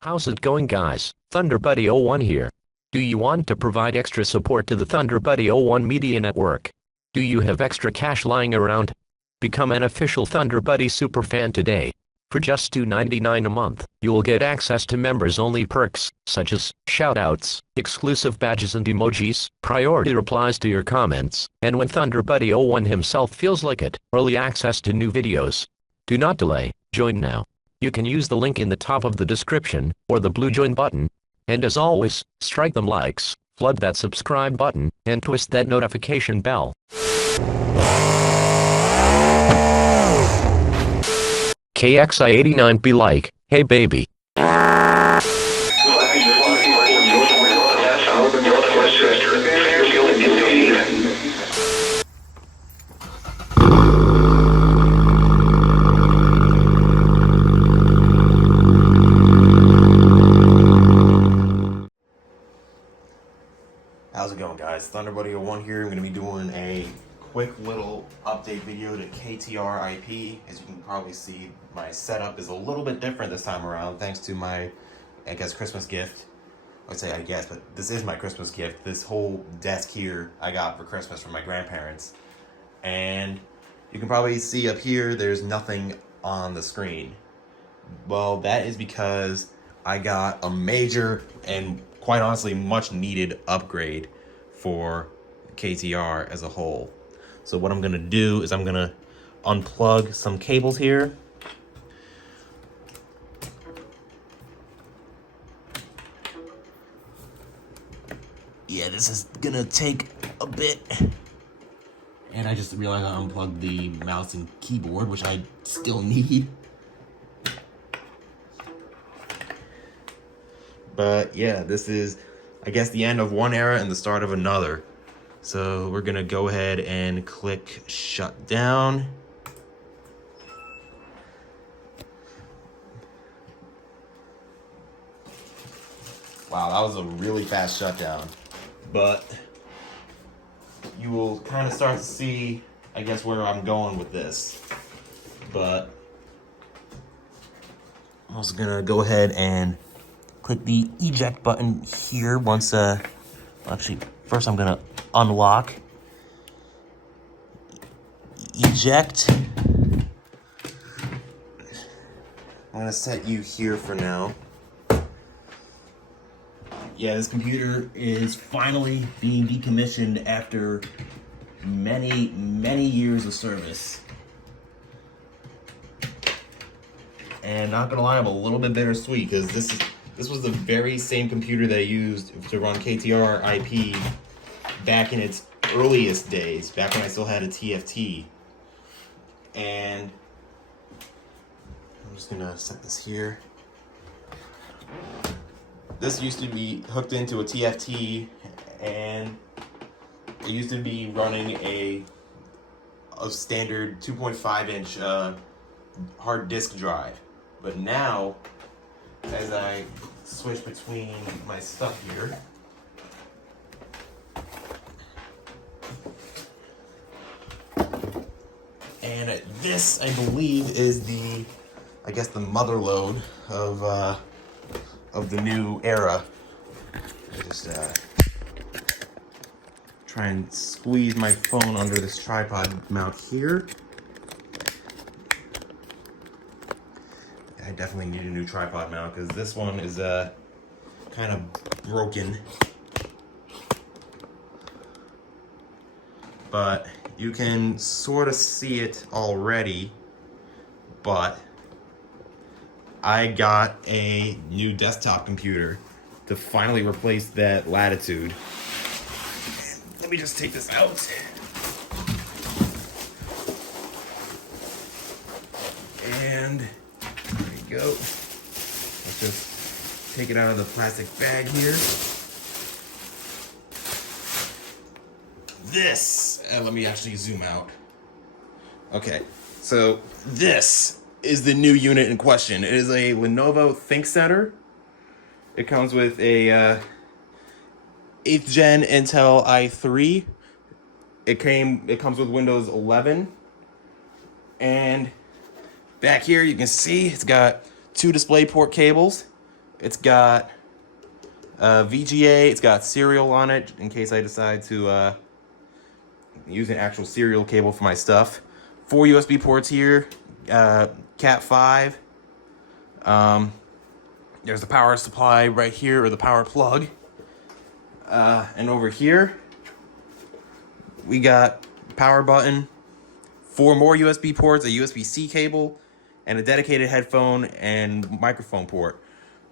How's it going, guys? ThunderBuddy01 here. Do you want to provide extra support to the ThunderBuddy01 Media Network? Do you have extra cash lying around? Become an official ThunderBuddy superfan today. For just $2.99 a month, you will get access to members-only perks, such as shoutouts, exclusive badges and emojis, priority replies to your comments, and when ThunderBuddy01 himself feels like it, early access to new videos. Do not delay, join now. You can use the link in the top of the description, or the blue join button. And as always, strike them likes, flood that subscribe button, and twist that notification bell. KXI89 be like, hey baby. How's it going, guys? ThunderBuddy01 here. I'm going to be doing a quick little update video to KTRIP. As you can probably see, my setup is a little bit different this time around, thanks to my, I guess, Christmas gift. I'd say I guess, but this is my Christmas gift. This whole desk here I got for Christmas from my grandparents. And you can probably see up here, there's nothing on the screen. Well, that is because I got a major and quite honestly much needed upgrade for KTR as a whole. So what I'm gonna do is I'm gonna unplug some cables here. Yeah, this is gonna take a bit. And I just realized I unplugged the mouse and keyboard, which I still need. But yeah, this is, I guess, the end of one era and the start of another. So we're gonna go ahead and click shut down. Wow, that was a really fast shutdown. But you will kind of start to see, I guess, where I'm going with this. But I'm also gonna go ahead and click the eject button here once, actually, first I'm gonna unlock, eject. I'm gonna set you here for now. Yeah, this computer is finally being decommissioned after many, many years of service. And not gonna lie, I'm a little bit bittersweet because this was the very same computer that I used to run KTR IP back in its earliest days, back when I still had a TFT. And I'm just gonna set this here. This used to be hooked into a TFT, and it used to be running a standard 2.5 inch hard disk drive. But now, as I switch between my stuff here, and this, I believe, is the, I guess, the mother load of the new era. I just try and squeeze my phone under this tripod mount here. I definitely need a new tripod mount because this one is kind of broken. But you can sort of see it already, but I got a new desktop computer to finally replace that Latitude. Let me just take this out. And there you go. Let's just take it out of the plastic bag here. This, let me actually zoom out. Okay, so this is the new unit in question. It is a Lenovo ThinkCentre. It comes with a 8th gen Intel i3. It comes with Windows 11. And back here you can see it's got two DisplayPort cables, It's got VGA, it's got serial on it in case I decide to use an actual serial cable for my stuff. 4 USB ports here, Cat 5. There's the power supply right here, or the power plug. And over here, we got power button, 4 more USB ports, a USB-C cable, and a dedicated headphone and microphone port.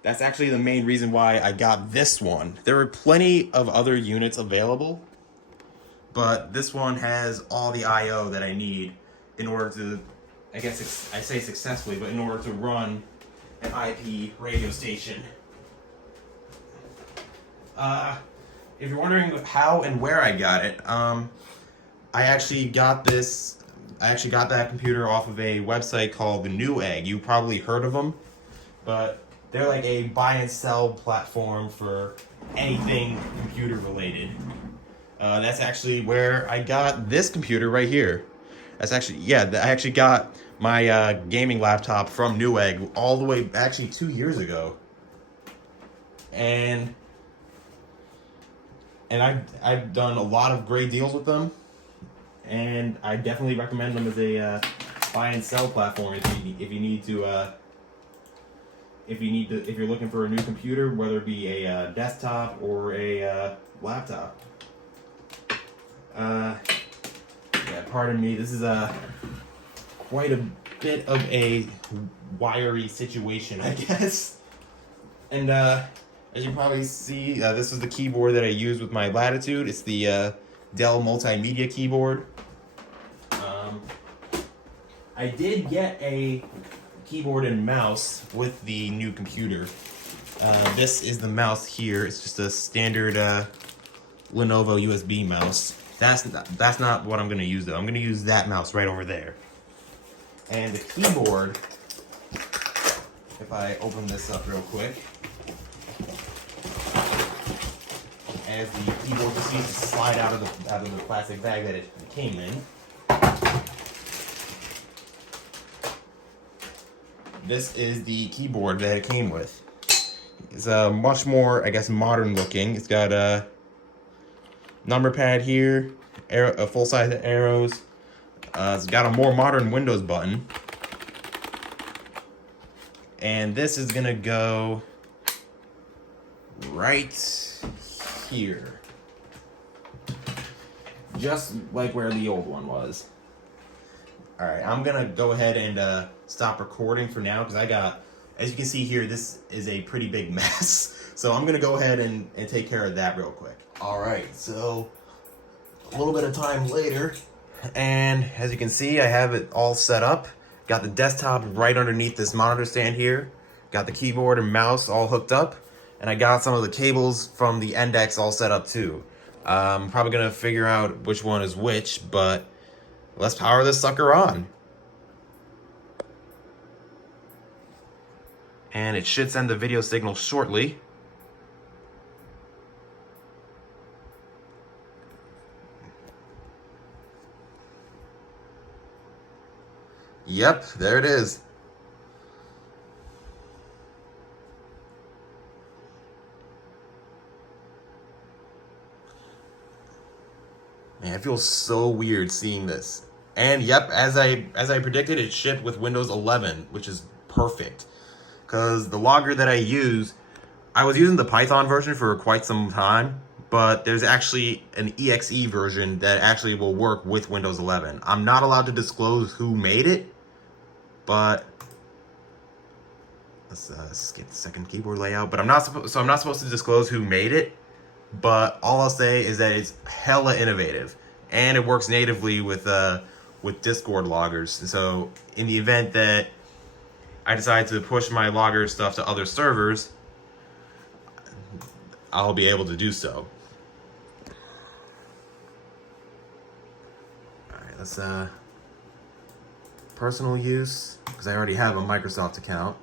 That's actually the main reason why I got this one. There were plenty of other units available, but this one has all the I/O that I need in order to, I guess I say successfully, but in order to run an IP radio station. If you're wondering how and where I got it, I actually got that computer off of a website called the Newegg. You probably heard of them, but they're like a buy and sell platform for anything computer related. That's actually where I got this computer right here. That's actually, yeah, I actually got my gaming laptop from Newegg all the way, actually 2 years ago. And I've done a lot of great deals with them, and I definitely recommend them as a buy and sell platform if you're looking for a new computer, whether it be a desktop or a laptop. Yeah, pardon me. This is quite a bit of a wiry situation, I guess. And as you probably see, this is the keyboard that I use with my Latitude. It's the Dell Multimedia keyboard. I did get a keyboard and mouse with the new computer. This is the mouse here. It's just a standard Lenovo USB mouse. That's not what I'm going to use, though. I'm going to use that mouse right over there. And the keyboard, if I open this up real quick, as the keyboard proceeds to slide out of the plastic bag that it came in. This is the keyboard that it came with. It's much more, I guess, modern looking. It's got a number pad here, a full size arrows. It's got a more modern Windows button. And this is gonna go right here. Just like where the old one was. Alright, I'm gonna go ahead and stop recording for now, because as you can see here, this is a pretty big mess. So I'm gonna go ahead and take care of that real quick. Alright, so a little bit of time later, and as you can see, I have it all set up. Got the desktop right underneath this monitor stand here. Got the keyboard and mouse all hooked up, and I got some of the cables from the index all set up too. I'm probably gonna figure out which one is which, but let's power this sucker on. And it should send the video signal shortly. Yep, there it is. Man, it feels so weird seeing this. And yep, as I predicted, it shipped with Windows 11, which is perfect. Because the logger that I use, I was using the Python version for quite some time, but there's actually an EXE version that actually will work with Windows 11. I'm not allowed to disclose who made it, but let's get the second keyboard layout. But I'm not supposed to disclose who made it. But all I'll say is that it's hella innovative, and it works natively with Discord loggers. So in the event that I decide to push my logger stuff to other servers, I'll be able to do so. Alright, let's personal use, because I already have a Microsoft account.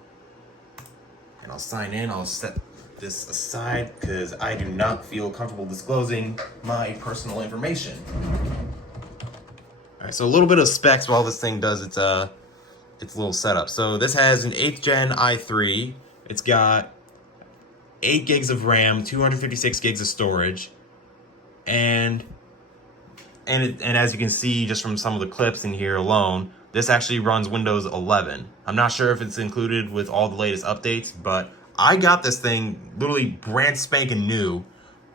And I'll sign in, I'll set this aside because I do not feel comfortable disclosing my personal information. Alright, so a little bit of specs while this thing does its little setup. So this has an 8th gen i3. It's got 8 gigs of RAM, 256 gigs of storage, and as you can see just from some of the clips in here alone, this actually runs Windows 11. I'm not sure if it's included with all the latest updates, but I got this thing literally brand spanking new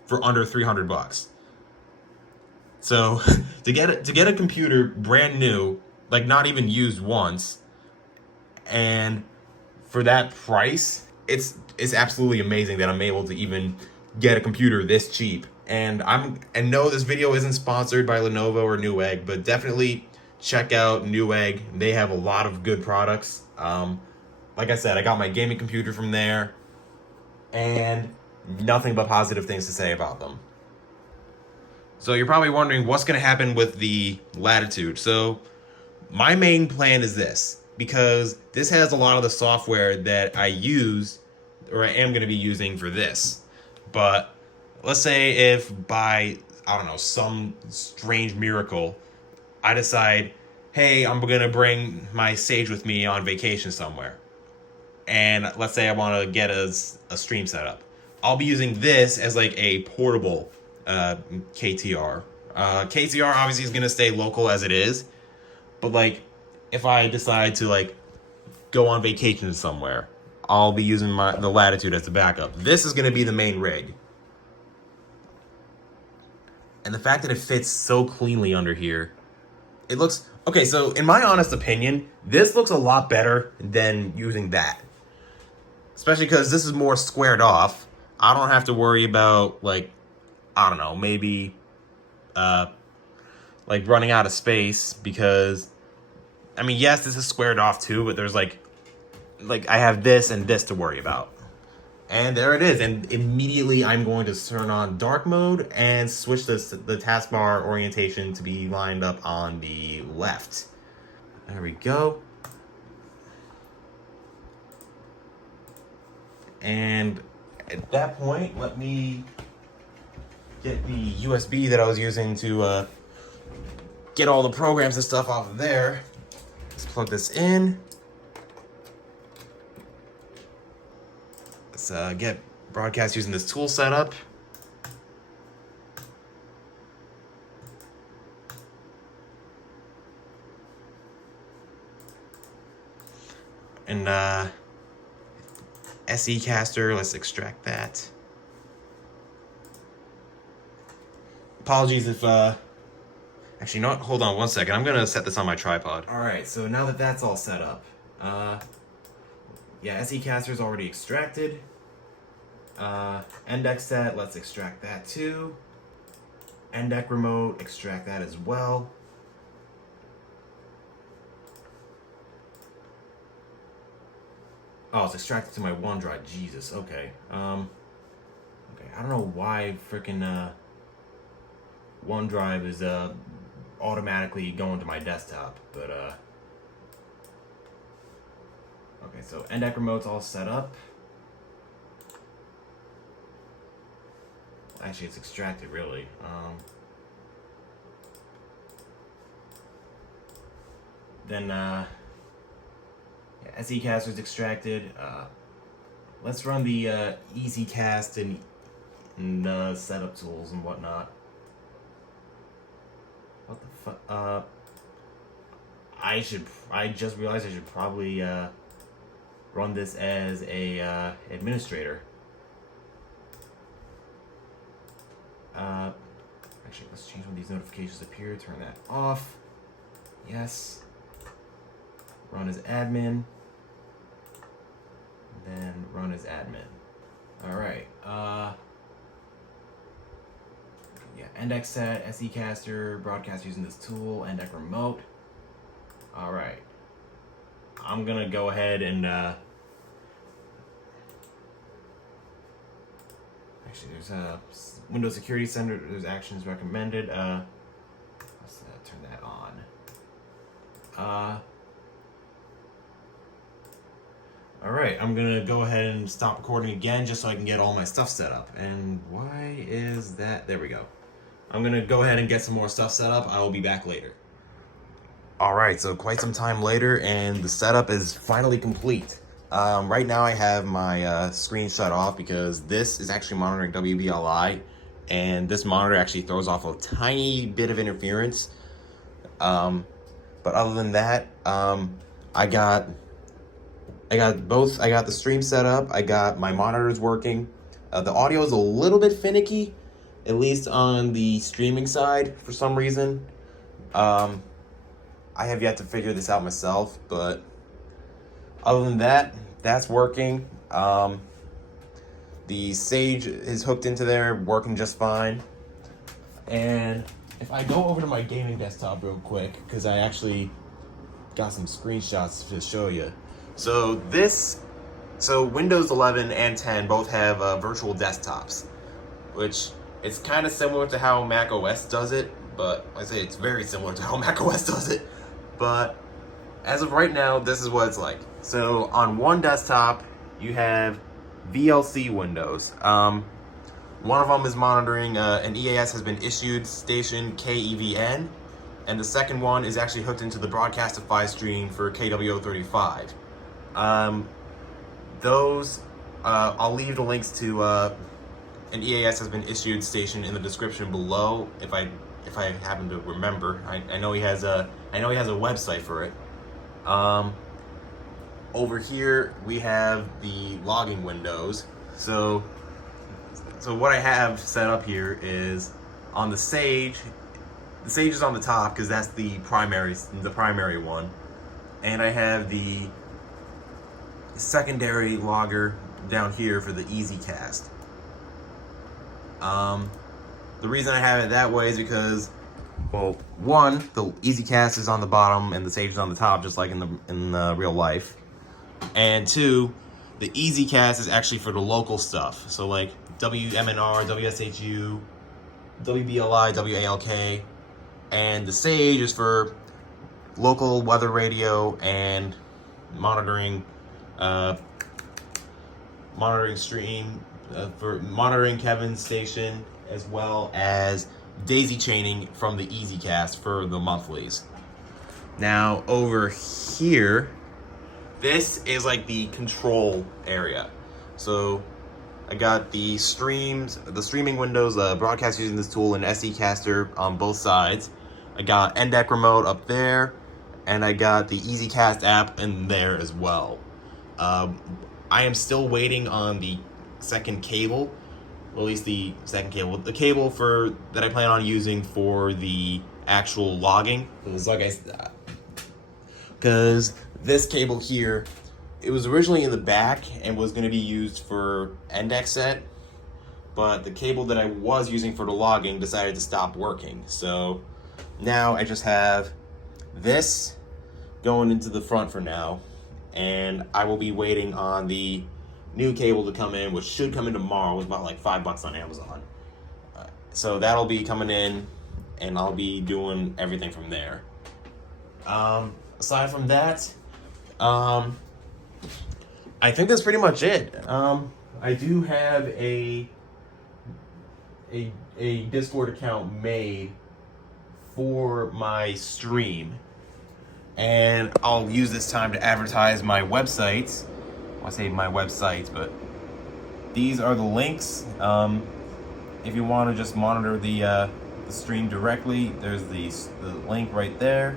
for under 300 bucks. So to get a computer brand new, like not even used once, and for that price, it's absolutely amazing that I'm able to even get a computer this cheap. And no, this video isn't sponsored by Lenovo or Newegg, but definitely check out Newegg. They have a lot of good products. Like I said, I got my gaming computer from there, and nothing but positive things to say about them. So you're probably wondering what's going to happen with the Latitude. So my main plan is this, because this has a lot of the software that I use or I am going to be using for this. But let's say if by, I don't know, some strange miracle, I decide, hey, I'm going to bring my Sage with me on vacation somewhere. And let's say I want to get a stream set up. I'll be using this as like a portable KTR. KTR obviously is going to stay local as it is. But like, if I decide to like go on vacation somewhere, I'll be using the Latitude as the backup. This is going to be the main rig. And the fact that it fits so cleanly under here, it looks... Okay, so in my honest opinion, this looks a lot better than using that. Especially because this is more squared off. I don't have to worry about, like, I don't know, maybe, like, running out of space because... I mean, yes, this is squared off too, but there's, like I have this and this to worry about. And there it is. And immediately I'm going to turn on dark mode and switch the taskbar orientation to be lined up on the left. There we go. And at that point, let me get the USB that I was using to get all the programs and stuff off of there. Let's plug this in. Let's get broadcast using this tool setup. And SE caster, let's extract that. Apologies if actually not, hold on one second. I'm gonna set this on my tripod. Alright, so now that that's all set up, yeah, SE caster is already extracted. NDEC set, let's extract that too. NDEC remote, extract that as well. Oh, it's extracted to my OneDrive. Jesus, okay. Okay, I don't know why freaking OneDrive is automatically going to my desktop, but okay, so NDEC remote's all set up. Actually, it's extracted, really. Then, yeah, SE caster's extracted. Let's run the EasyCast and setup tools and whatnot. What the fuck? I just realized I should probably run this as a administrator. Actually, let's change when these notifications appear. Turn that off. Yes. Run as admin. Then run as admin. Alright. Yeah, NDEC set, SE caster, broadcast using this tool, NDEC remote. Alright. I'm gonna go ahead and actually, there's a Windows Security Center. There's actions recommended. Let's turn that on. All right, I'm gonna go ahead and stop recording again just so I can get all my stuff set up. And why is that? There we go. I'm gonna go ahead and get some more stuff set up. I will be back later. All right, so quite some time later, and the setup is finally complete. Right now I have my screen shut off because this is actually monitoring WBLI, and this monitor actually throws off a tiny bit of interference. But other than that, I got both. I got the stream set up. I got my monitors working. The audio is a little bit finicky, at least on the streaming side for some reason. I have yet to figure this out myself, but other than that, that's working. The Sage is hooked into there, working just fine. And if I go over to my gaming desktop real quick, because I actually got some screenshots to show you. So Windows 11 and 10 both have virtual desktops, which it's kind of similar to how Mac OS does it, but I say it's very similar to how Mac OS does it. But as of right now, this is what it's like. So on one desktop, you have VLC windows. One of them is monitoring an EAS has been issued station KEVN, and the second one is actually hooked into the Broadcastify stream for KW035. I'll leave the links to an EAS has been issued station in the description below if I happen to remember. I know he has a website for it. Over here we have the logging windows. So what I have set up here is on the Sage. The Sage is on the top because that's the primary one, and I have the secondary logger down here for the EasyCast. The reason I have it that way is because, well, one, the EasyCast is on the bottom and the Sage is on the top, just like in the real life. And two, the EasyCast is actually for the local stuff. So like WMNR, WSHU, WBLI, WALK, and the Sage is for local weather radio and monitoring stream, for monitoring Kevin's station, as well as daisy chaining from the EasyCast for the monthlies. Now over here, this is like the control area. So I got the streaming windows, broadcast using this tool and SE caster on both sides. I got NDEC remote up there, and I got the EasyCast app in there as well. I am still waiting on the second cable, well, at least the second cable, the cable that I plan on using for the actual logging. Because this cable here, it was originally in the back and was going to be used for NDEC set, but the cable that I was using for the logging decided to stop working. So now I just have this going into the front for now, and I will be waiting on the new cable to come in, which should come in tomorrow. It was about like $5 on Amazon. So that'll be coming in, and I'll be doing everything from there. Aside from that, I think that's pretty much it. I do have a Discord account made for my stream, and I'll use this time to advertise my websites. I say my websites, but these are the links. If you want to just monitor the stream directly, there's the link right there.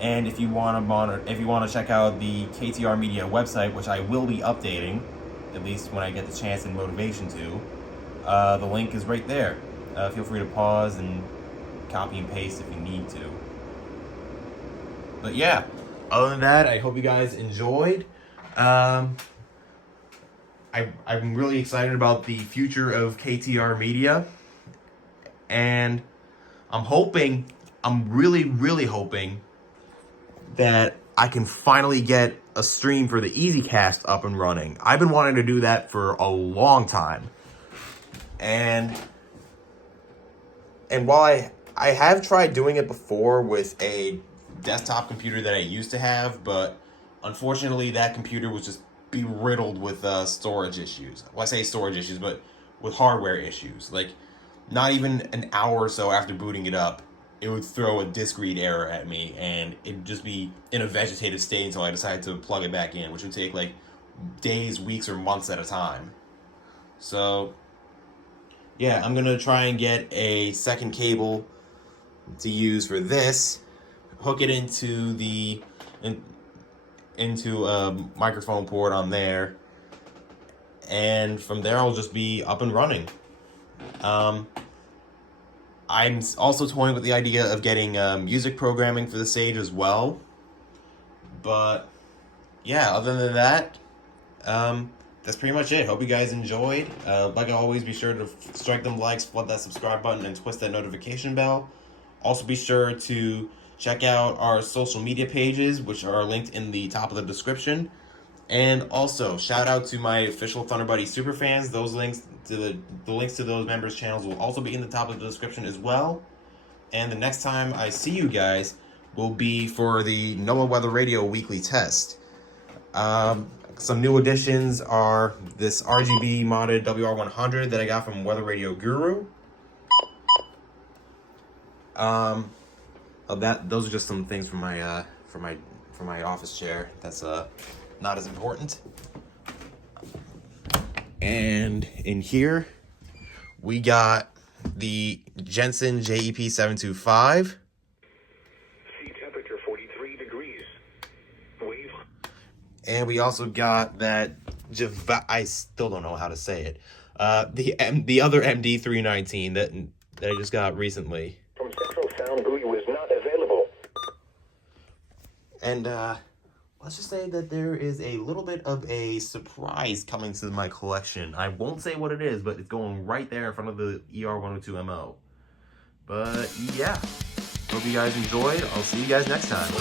And if you want to check out the KTRMedia website, which I will be updating, at least when I get the chance and motivation to, the link is right there. Feel free to pause and copy and paste if you need to. But yeah, other than that, I hope you guys enjoyed. I'm really excited about the future of KTRMedia, and I'm really hoping that I can finally get a stream for the EasyCast up and running. I've been wanting to do that for a long time. And while I have tried doing it before with a desktop computer that I used to have, but unfortunately that computer was just be riddled with storage issues. Well, I say storage issues, but with hardware issues. Like, not even an hour or so after booting it up, it would throw a disk read error at me, and it'd just be in a vegetative state until I decided to plug it back in, which would take like days, weeks, or months at a time. So yeah, I'm gonna try and get a second cable to use for this, hook it into into a microphone port on there, and from there I'll just be up and running. I'm also toying with the idea of getting music programming for the Sage as well. But yeah, other than that, that's pretty much it. Hope you guys enjoyed. Like always, be sure to strike them likes, flood that subscribe button, and twist that notification bell. Also be sure to check out our social media pages, which are linked in the top of the description. And also, shout out to my official ThunderBuddy superfans. Those links to the links to those members' channels will also be in the top of the description as well. And the next time I see you guys will be for the NOAA Weather Radio weekly test. Some new additions are this RGB modded WR100 that I got from Weather Radio Guru. Those are just some things from my office chair. That's not as important. And in here, we got the Jensen JEP725. Sea temperature 43 degrees. Wave. And we also got that I still don't know how to say it. The other MD319 that I just got recently. From Central Sound buoy was not available. And let's just say that there is a little bit of a surprise coming to my collection. I won't say what it is, but it's going right there in front of the ER102MO. But yeah, hope you guys enjoyed. I'll see you guys next time.